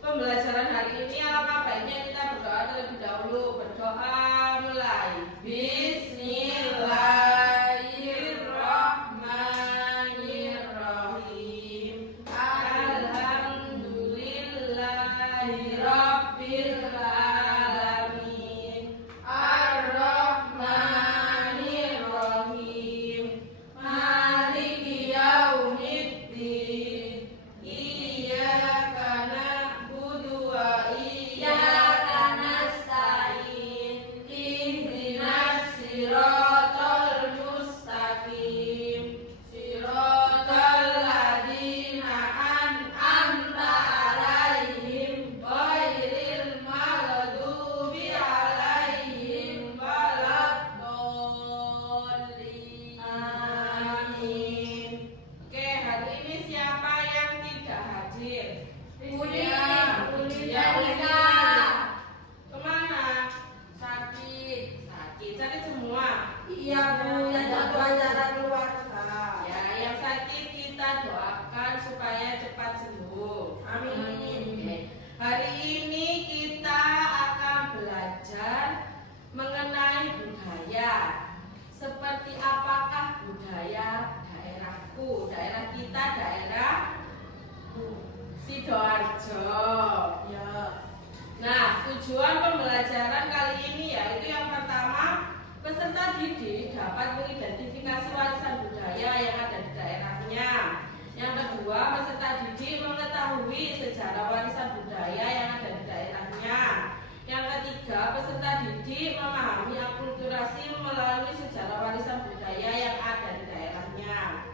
Pembelajaran hari ini alangkah baiknya kita berdoa terlebih dahulu. Berdoa mulai. Bismillahirrahmanirrahim. Alhamdulillahirabbil alamin. Ar-Rahmanirrahim. Maliki yaumiddin. Iyyaka na'budu wa iyyaka nasta'in. Ihdinas siratal mustaqim. Siratal ladzina an'amta 'alaihim ghairil maghdubi 'alaihim waladdallin. Amin. Oke, hari ini siapa yang tidak hadir? Ida. Kemana? Sakit semua. Iya Bu, yang satu acara keluarga. Ya, yang sakit kita doakan supaya cepat sembuh. Amin. Oke. Hari ini kita akan belajar mengenai budaya. Seperti apakah budaya daerahku, daerah kita, daerah Sidoarjo. Ya. Nah, tujuan pembelajaran kali ini yaitu yang pertama, peserta didik dapat mengidentifikasi warisan budaya yang ada di daerahnya. Yang kedua, peserta didik mengetahui sejarah warisan budaya yang ada di daerahnya. Yang ketiga, peserta didik memahami akulturasi melalui sejarah warisan budaya yang ada di daerahnya.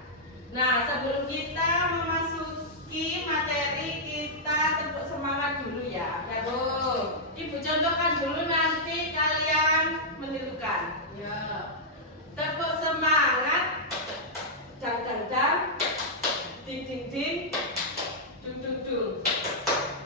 Nah, sebelum kita memasuki materi, kita tepuk semangat dulu ya. Ibu contohkan dulu, nanti kalian menirukan. Ya. Tepuk semangat. Dang dang dang. Ding ding ding. Dung dung dung.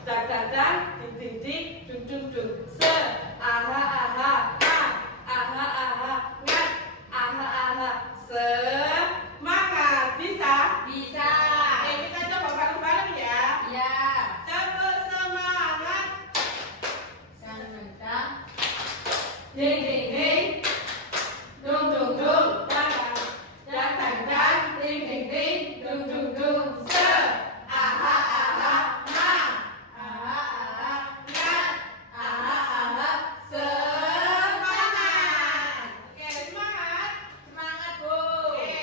Dang dang dang. Ding ding ding. Dung dung dung. Se. Aha aha. Ha. Aha aha. Ngat. Aha aha. Semangat. Bisa? Bisa. Kita coba bareng-bareng ya. Ya. Tepuk semangat. Sang-sang. Ding ding ding. Dung dung dung. Dang dang dang dang. Ding ding ding. Dung dung dung. Se. Aha aha. Ma. Aha aha. Ngat. Aha aha. Semangat. Oke, semangat. Semangat Bu. Oke.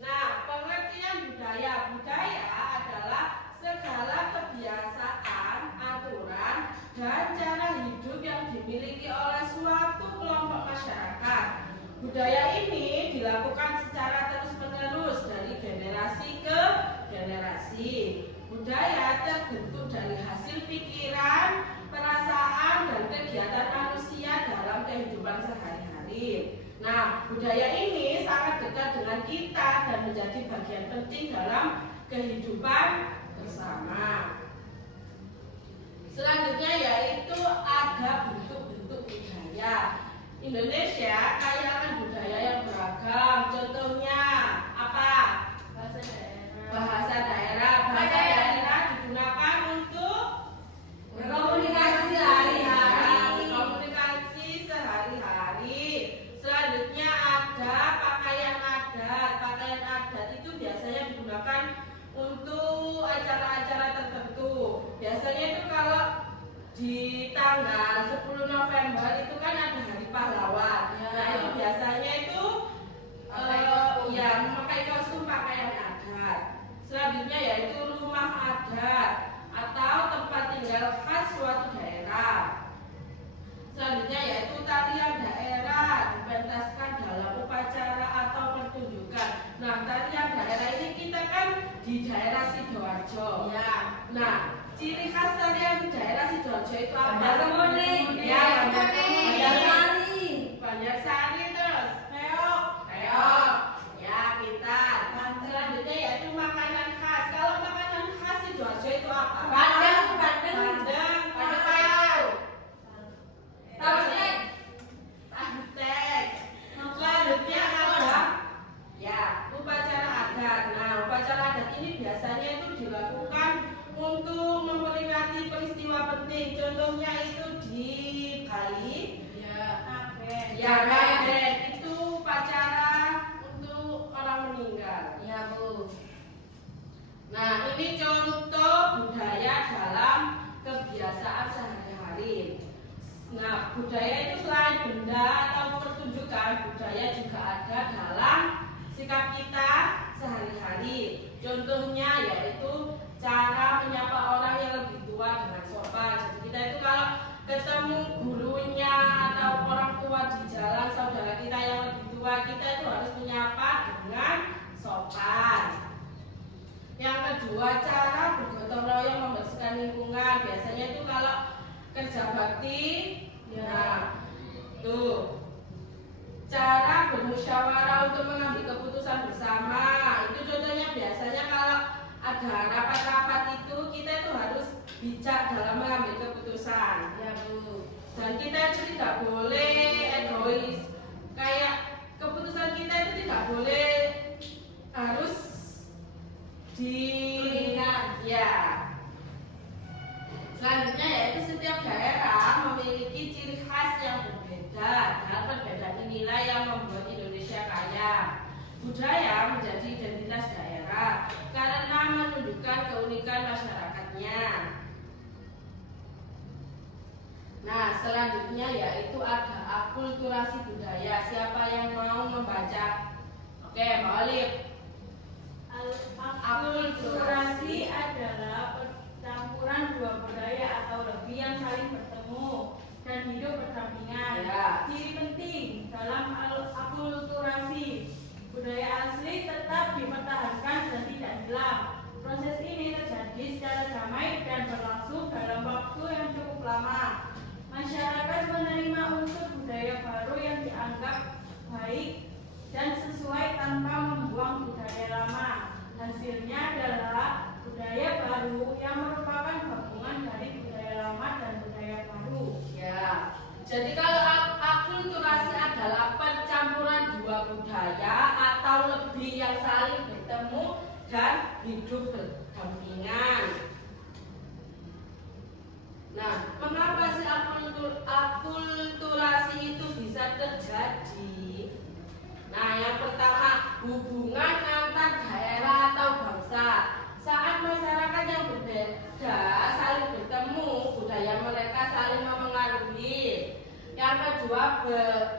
Nah, pengertian budaya. Budaya adalah segala kebiasaan, aturan, dan cara hidup yang dimiliki oleh suatu kelompok masyarakat. Budaya ini dilakukan secara terus-menerus dari generasi ke generasi. Budaya terbentuk dari hasil pikiran, perasaan, dan kegiatan manusia dalam kehidupan sehari-hari. Nah, budaya ini sangat dekat dengan kita dan menjadi bagian penting dalam kehidupan bersama. Selanjutnya yaitu ada bentuk-bentuk budaya. Indonesia kaya akan budaya yang beragam. Contohnya apa? Bahasa daerah. Bahasa daerah digunakan untuk Berkomunikasi sehari-hari. Komunikasi sehari-hari. Selanjutnya ada pakaian adat. Pakaian adat itu biasanya digunakan untuk acara-acara tertentu. Biasanya itu kalau di tanggal 10 November itu kan ada Hari Pahlawan. Ya. Nah, itu biasanya itu Pakai kostum. ya memakai kostum pakaian adat. Selanjutnya ciri khas tarian daerah Sidoarjo itu apa? Bandar Kemuning. Ya, Bandar Kemuning. Banjarsari. Banjarsari terus. Reok. Reok. Ya, pintar. Selanjutnya yaitu makanan khas. Kalau makanan khas Sidoarjo itu apa? Bandeng. Bandeng. Tahu. Tahu. Pantek. Selanjutnya ada ya upacara adat. Nah, upacara adat ini biasanya itu dilakukan untuk memperingati peristiwa penting. Contohnya itu di Bali. Ya, Ngaben itu upacara untuk orang meninggal. Ya, Bu. Nah, ini contoh budaya dalam kebiasaan sehari-hari. Nah, budaya itu selain benda atau pertunjukan, budaya juga ada dalam sikap kita sehari-hari. Contohnya yaitu cara menyapa orang yang lebih tua dengan sopan. Jadi kita itu kalau ketemu gurunya atau orang tua di jalan, saudara kita yang lebih tua, kita itu harus menyapa dengan sopan. Yang kedua, cara bergotong royong membersihkan lingkungan. Biasanya itu kalau kerja bakti, ya, tuh cara bermusyawarah untuk mengambil keputusan bersama. Itu contohnya biasanya kalau ada rapat-rapat itu kita itu harus bijak dalam mengambil keputusan. Ya, Bu. Dan kita itu tidak boleh egois. Kayak keputusan kita itu tidak boleh harus ya. Selanjutnya yaitu setiap daerah memiliki ciri khas yang berbeda. Dan perbedaan inilah yang membuat Indonesia kaya. Budaya menjadi identitas daerah karena menunjukkan keunikan masyarakatnya. Nah, selanjutnya yaitu ada akulturasi budaya. Siapa yang mau membaca? Oke, Mbak Olive. Akulturasi adalah percampuran dua budaya atau lebih yang saling bertemu dan hidup berdampingan. Ya. Ciri penting dalam akulturasi, budaya asli tetap dipertahankan dan tidak hilang. Proses ini terjadi secara damai dan berlangsung dalam waktu yang cukup lama. Masyarakat menerima unsur budaya baru yang dianggap baik dan sesuai tanpa membuang budaya lama. Hasilnya adalah budaya baru yang merupakan gabungan dari budaya lama dan budaya baru. Ya. Jadi kalau akulturasi adalah percampuran dua budaya atau lebih yang saling bertemu dan hidup berdampingan. Nah, mengapa sih akulturasi itu bisa terjadi? Nah, yang pertama, hubungan antar daerah atau bangsa. Saat masyarakat yang berbeda saling bertemu, budaya mereka saling memengaruhi. Yang kedua,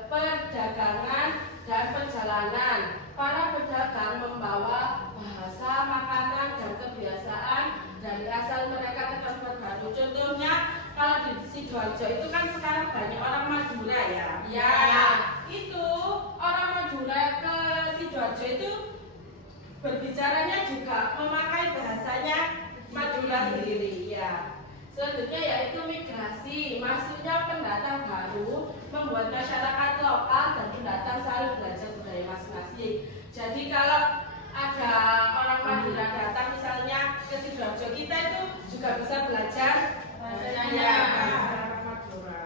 perdagangan dan perjalanan. Para pedagang membawa bahasa, makanan, dan kebiasaan dari asal mereka ke tempat baru. Contohnya, kalau di Sidoarjo itu kan sekarang banyak orang Madura ya. Ya. Itu orang Madura ke Sidoarjo itu berbicaranya juga memakai bahasanya Madura sendiri ya. Selanjutnya yaitu migrasi, maksudnya pendatang baru membuat masyarakat lokal dan pendatang saling belajar budaya masing-masing. Jadi kalau ada orang Madura datang misalnya ke Sidoarjo, kita itu juga bisa belajar bahasanya masyarakat Madura.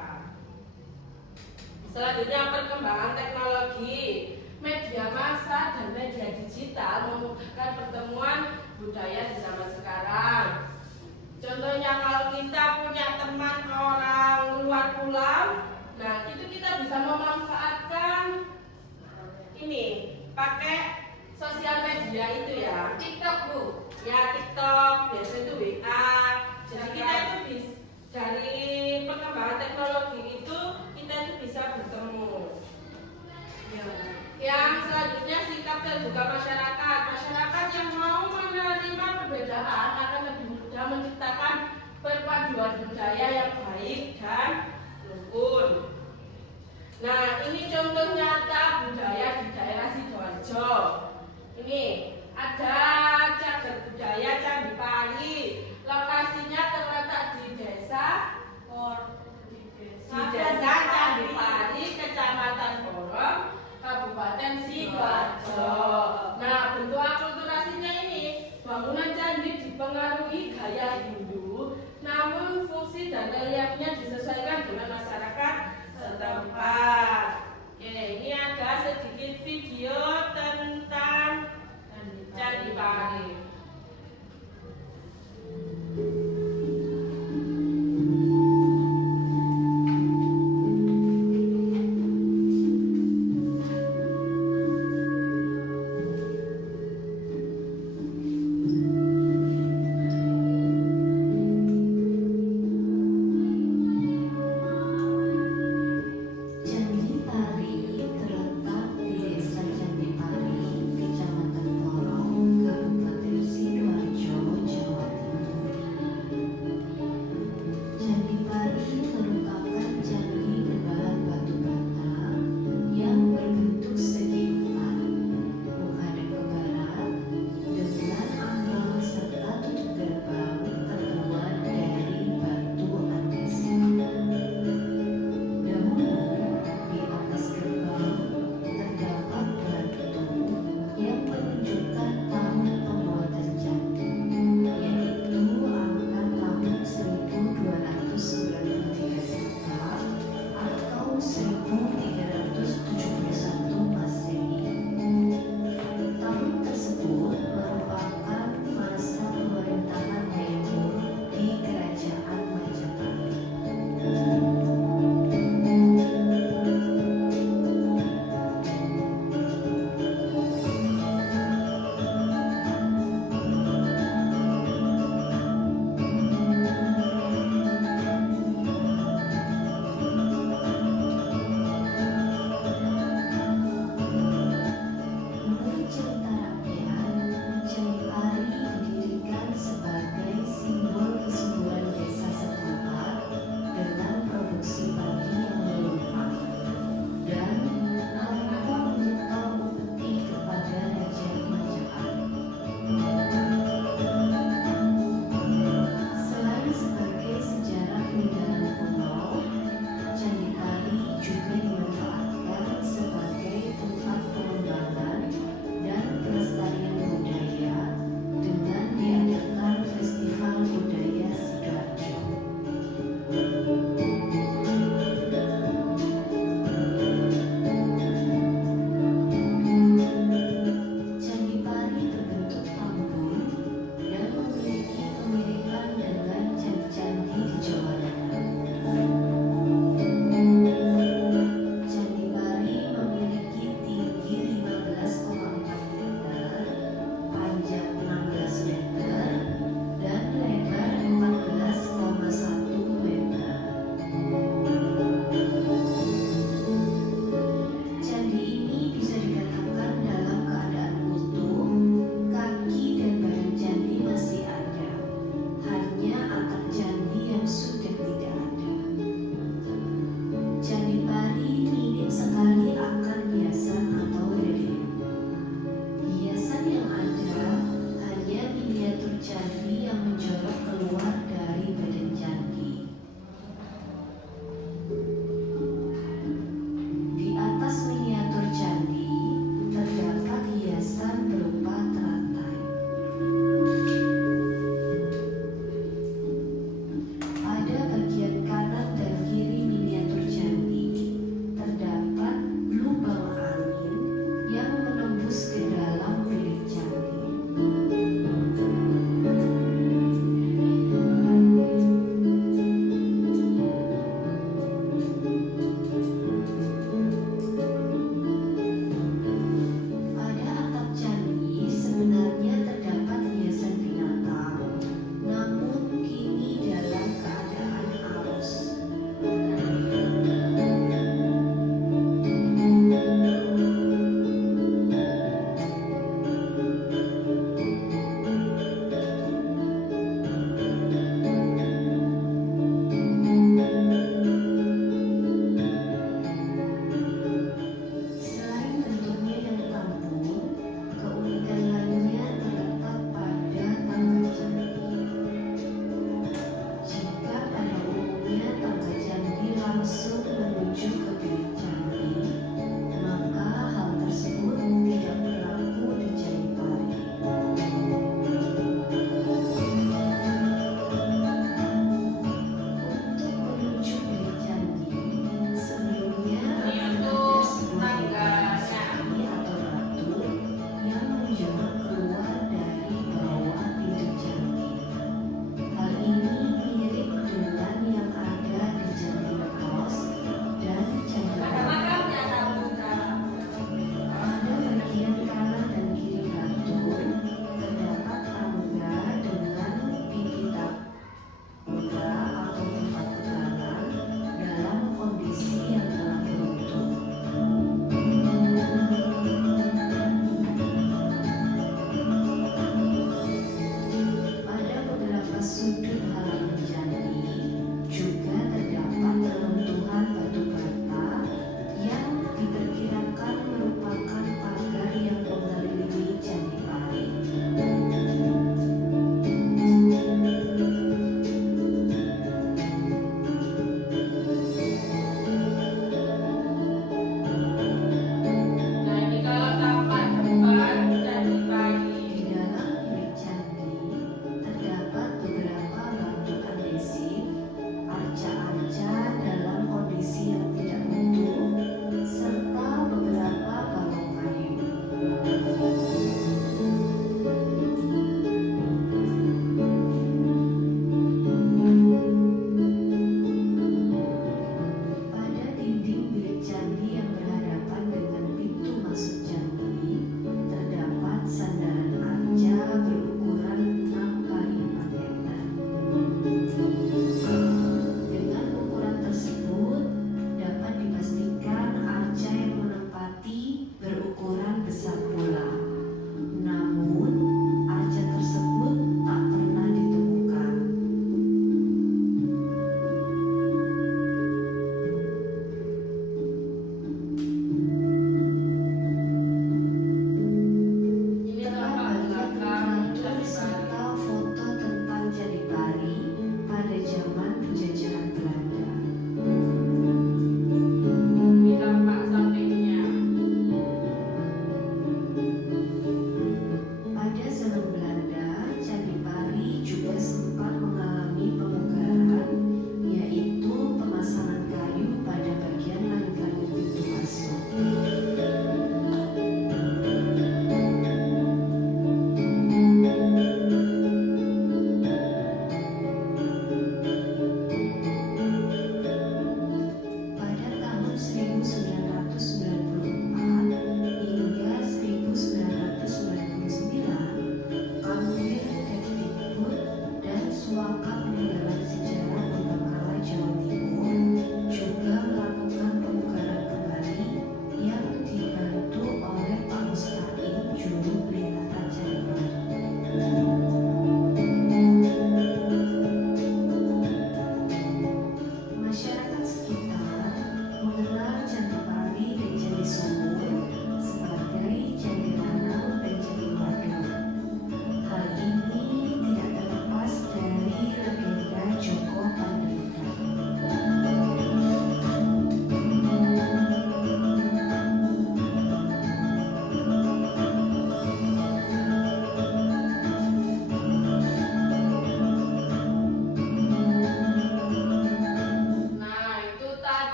Selanjutnya perkembangan teknologi, media massa dan media digital memudahkan pertemuan budaya di zaman sekarang. Contohnya kalau kita punya teman orang luar pulau, nah itu kita bisa memanfaatkan ini pakai sosial media itu ya. TikTok, Bu. Ya TikTok, biasa itu WA. Jadi kita itu bisa dari perkembangan teknologi itu kita itu bisa bertemu. Yang selanjutnya sikap terbuka masyarakat. Masyarakat yang mau menerima perbedaan akan lebih mudah menciptakan perpaduan budaya yang baik dan rukun. Nah, ini contoh nyata budaya di daerah Sidoarjo. Ini ada cagar budaya Candi Pari. Lokasinya terletak tahun 1371 Masehi. Tahun tersebut merupakan masa pemerintahan Daewoo di Kerajaan Majapahit.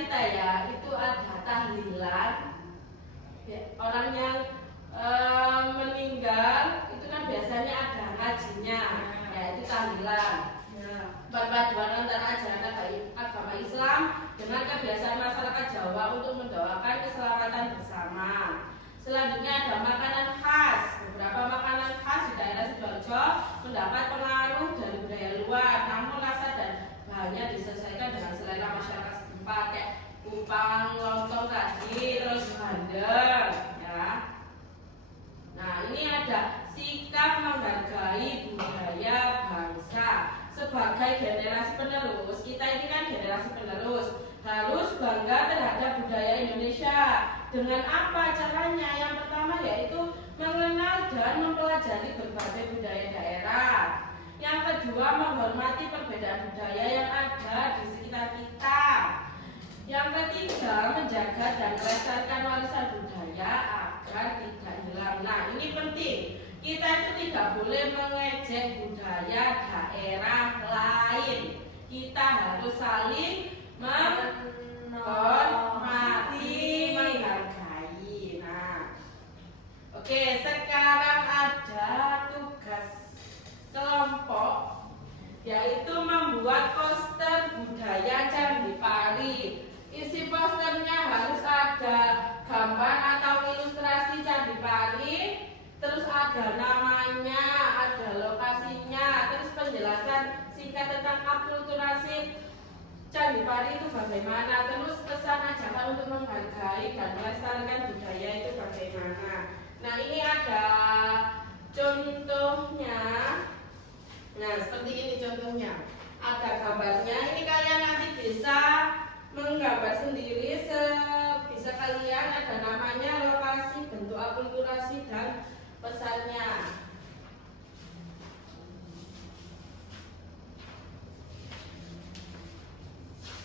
kita ya itu ada tahlilan. Ya, orang yang meninggal itu kan biasanya ada ngajinya, ya itu tahlilan. Perpaduan antara ajaran agama Islam dengan kebiasaan masyarakat Jawa untuk mendoakan keselamatan bersama. Selanjutnya ada makanan khas. Beberapa makanan khas di daerah Sidoarjo mendapat pengaruh dari budaya luar, namun rasa dan bahannya disesuaikan dengan selera masyarakat setempat, kayak kupang, lontong tadi, terus bandeng, ya. Nah, ini ada sikap menghargai budaya bangsa sebagai generasi penerus. Kita ini kan generasi penerus, harus bangga terhadap budaya Indonesia. Dengan apa caranya? Yang pertama yaitu mengenal dan mempelajari berbagai budaya daerah. Yang kedua, menghormati perbedaan budaya yang ada di sekitar kita. Yang ketiga, menjaga dan melestarikan warisan budaya agar tidak hilang. Nah, ini penting. Kita itu tidak boleh mengejek budaya daerah lain. Kita harus saling menghormati, menghargai. Nah, oke, sekarang ada tugas kelompok, yaitu membuat poster budaya Candi Pari. Isi posternya harus ada gambar atau ilustrasi Candi Pari, terus ada namanya, ada lokasinya, terus penjelasan singkat tentang akulturasi Candi Pari itu bagaimana, terus pesan ajakan untuk menghargai dan melestarikan budaya itu bagaimana. Nah, ini ada contohnya. Nah, seperti ini contohnya. Ada gambarnya. Ini kalian nanti bisa menggambar sendiri sebisa kalian. Ada namanya, lokasi, bentuk akulturasi dan pesannya.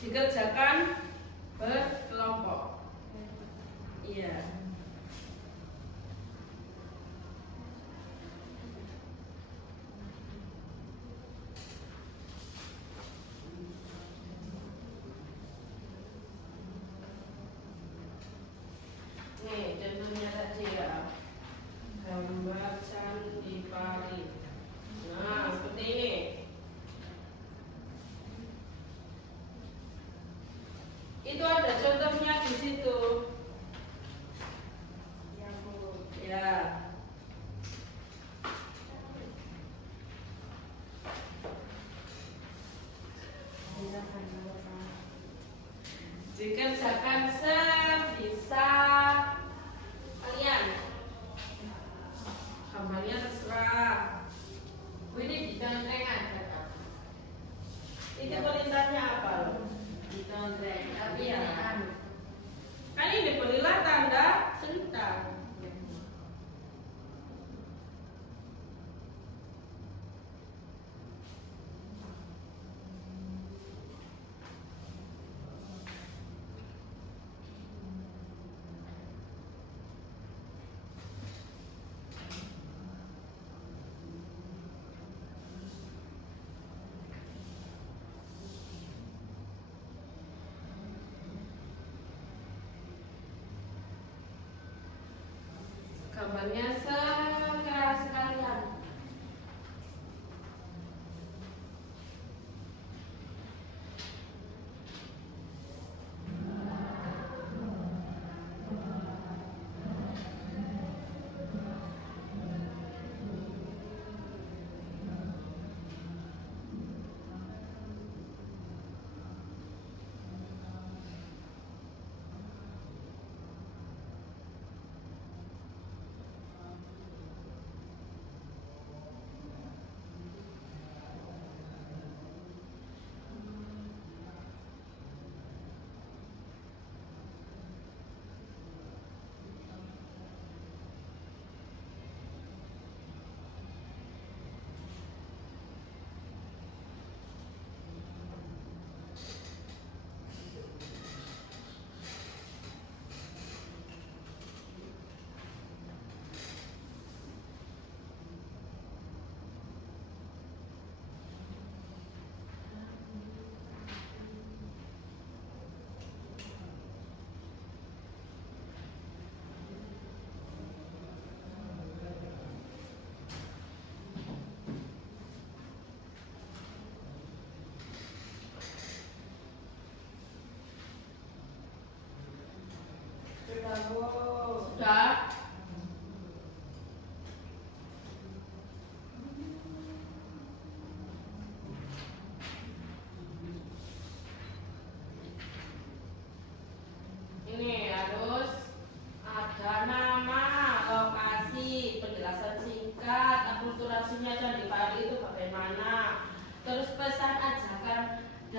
Dikerjakan berkelompok. Iya. Nih, contohnya tadi ya. Gambar Candi Pari. Nah, seperti ini. Itu ada contohnya di situ. Ya, Bu. Ya. Dikerjakan sebisa kalian. Gambarnya terserah. Ini dicontreng aja kan. Ini perintahnya apa loh? Dicontreng. Tapi ya kan ini berilah tanda cerita. Gambarnya sekeras sekalian.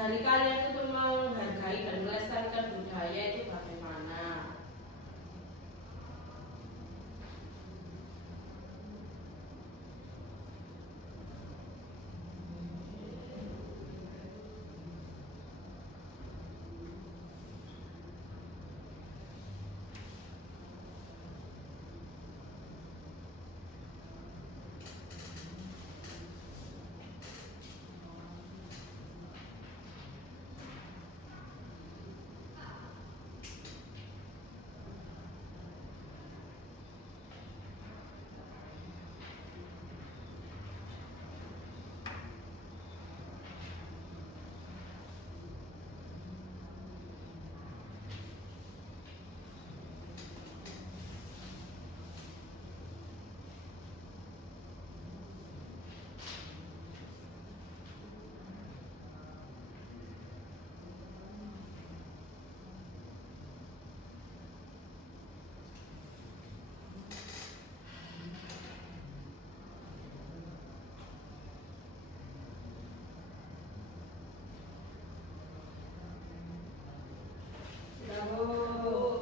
dari kalian itu menghargai dan melestarikan budaya itu bagaimana?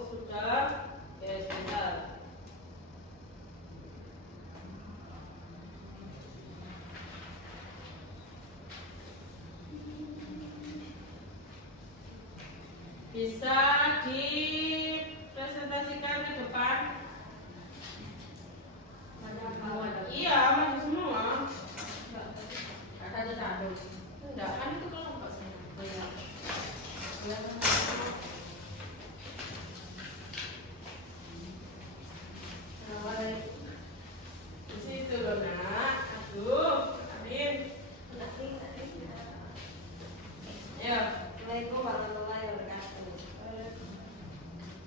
Sudah? Ya, sebentar. Bisa dipresentasikan ke depan? Iya, maju semua. Ada satu. Enggak, kan itu kelompok saya. Di situ loh nak. Aduh, Amin. Ya. Assalamualaikum warahmatullahi wabarakatuh.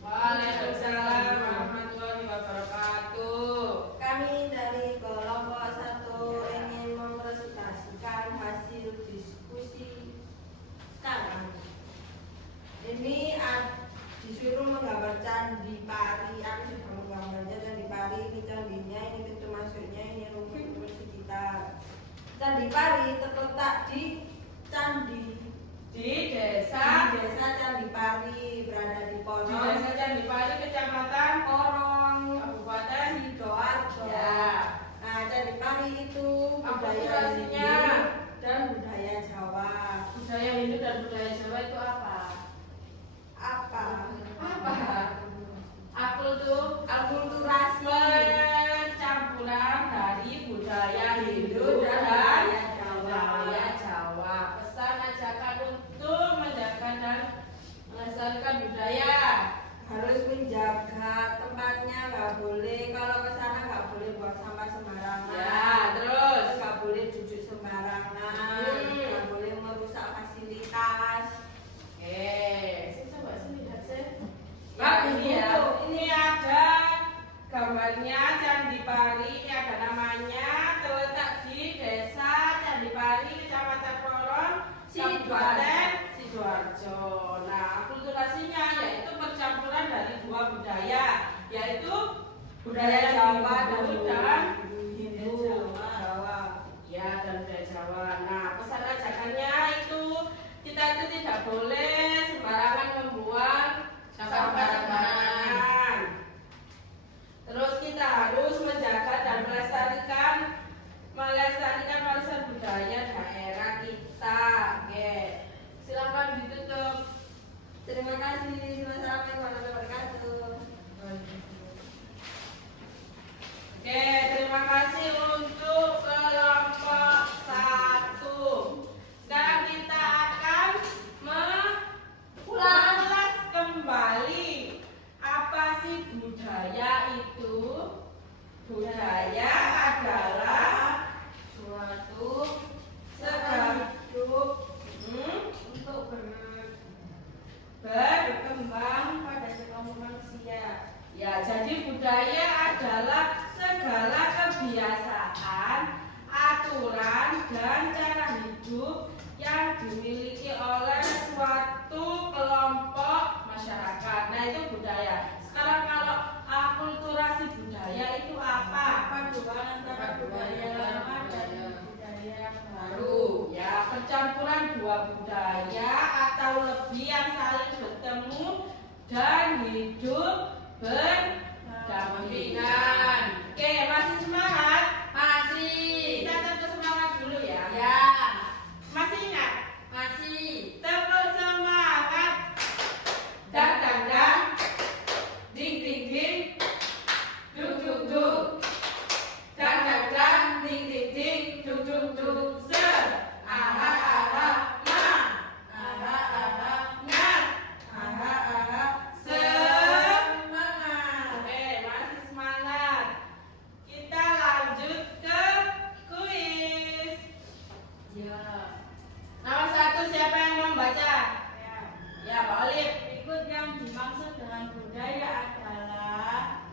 Waalaikumsalam warahmatullahi wabarakatuh. Kami dari kelompok 1 ingin mempresentasikan hasil diskusi sekarang. Ini disuruh menggambar candi Pari. Aku sudah menggambarnya candi Pari. Ini candinya, ini pintu masuknya, ini rumput-rumput sekitar. Candi Pari terletak di Desa Candi Pari, berada di di Porong, Desa Candi Pari, Kecamatan Porong, Kabupaten Sidoarjo. Ya. Nah, Candi Pari itu budaya Akulturasinya. Hindu dan budaya Jawa. Budaya Hindu dan budaya Jawa itu apa? Apa? Akulturasi percampuran dari budaya Hindu dan budaya Jawa. Pesan ajakan untuk menjaga dan melestarikan budaya. Harus menjaga tempatnya, nggak boleh kalau ke sana nggak boleh buang sampah sembarangan. Ya, terus Nggak boleh duduk sembarangan, nggak boleh merusak fasilitas. oke, saya coba sini lihat saya. Pak, Ini ya, Ibu. ini ada gambarnya Candi Pari, ini ada namanya, terletak di Desa Candi Pari, Kecamatan Porong, Kabupaten Sidoarjo. Nah, akulturasinya yaitu percampuran dari dua budaya, yaitu budaya Jawa dan Hindu, Jawa. ya dan budaya Jawa. Nah, pesan ajakannya itu kita itu tidak boleh sembarangan membuang sampah sembarangan. Terus kita harus menjaga dan melestarikan warisan budaya daerah kita. Oke, silakan ditutup. Terima kasih. Wassalamualaikum warahmatullahi wabarakatuh. Oke, terima kasih untuk kelompok 1. Sekarang kita akan mengulas kembali apa sih budaya itu. Budaya adalah suatu segala Hidup untuk berkembang pada kaum manusia. ya, jadi budaya adalah segala kebiasaan, aturan, dan cara hidup yang dimiliki oleh suatu kelompok masyarakat. Nah, itu budaya. Sekarang kalau akulturasi budaya itu apa? Paduan antara budaya lama dan budaya baru. Baru, ya, percampuran dua budaya atau lebih yang saling bertemu dan hidup berdampingan. Oke, masih semangat? Masih. Kita tetap semangat dulu ya. Ya. Masih ingat? Masih. Tepuk semangat. Dan dan dan. Ding ding ding. Duk duk duk. Dan dan dan. Ding ding ding. Duk duk duk. Ser. Aha aha. Ma. Aha aha. Ngat. Aha aha. Semangat. Oke, masih semangat. Kita lanjut ke kuis. Ya. Nomor 1 siapa yang mau membaca? Ya. Ya, Pak Olip. Berikut yang dimaksud dengan budaya adalah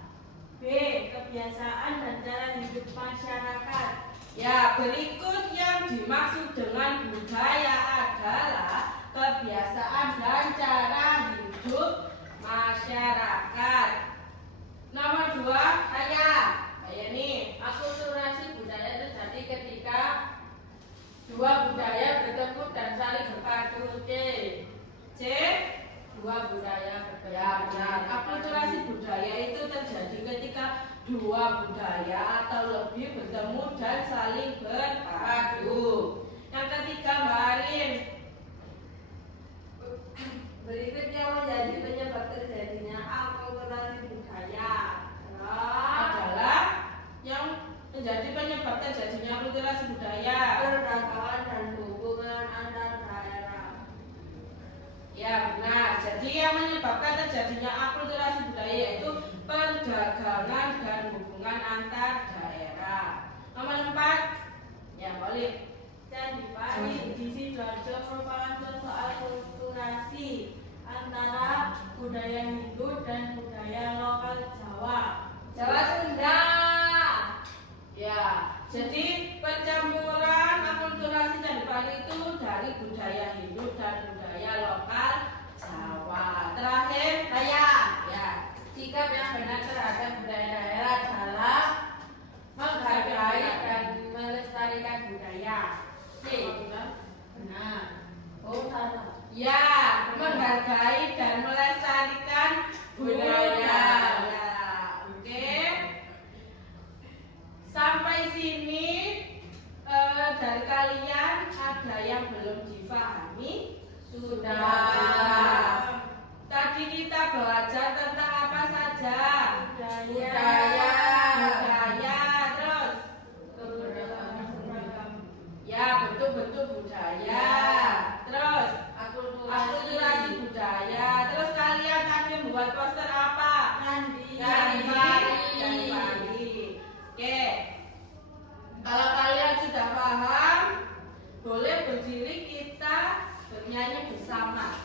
B. Kebiasaan dan cara hidup masyarakat. Ya, berikut yang dimaksud dengan budaya adalah kebiasaan dan cara hidup masyarakat. Nomor 2, saya nih. Akulturasi budaya terjadi ketika dua budaya bertemu dan saling berpadu. C. Dua budaya berbeda. Ya, benar. Akulturasi budaya itu terjadi ketika dua budaya atau lebih bertemu dan saling berpadu. Yang ketiga, Mbak Arin. Berikut yang menjadi penyebab terjadinya akulturasi budaya Adalah yang menjadi penyebab terjadinya akulturasi budaya. perdagangan dan hubungan antar daerah. Ya, benar. Jadi yang menyebabkan terjadinya akulturasi budaya yaitu perdagangan dan hubungan antar daerah. Nomor 4, ya boleh. Dan di Paris, di Sidoarjo merupakan contoh akulturasi antara budaya Hindu dan budaya lokal Jawa. Jawa Sunda. Ya, jadi percampuran akulturasi Candi Pari itu dari budaya Hindu dan budaya lokal Jawa. Terakhir, saya. Ya, Sikap yang benar terhadap budaya daerah adalah menghargai dan melestarikan budaya. C. Benar. Oh, salah. ya, menghargai dan melestarikan budaya. Ya, oke. Sampai sini dari kalian ada yang belum difahami? Sudah. Tadi kita belajar tentang apa saja? Budaya. Terus ya, bentuk-bentuk budaya. Terus akulturasi budaya. Terus kalian tadi membuat poster apa? Candi Pari. Oke. Kalau kalian sudah paham, boleh berdiri kita bernyanyi bersama.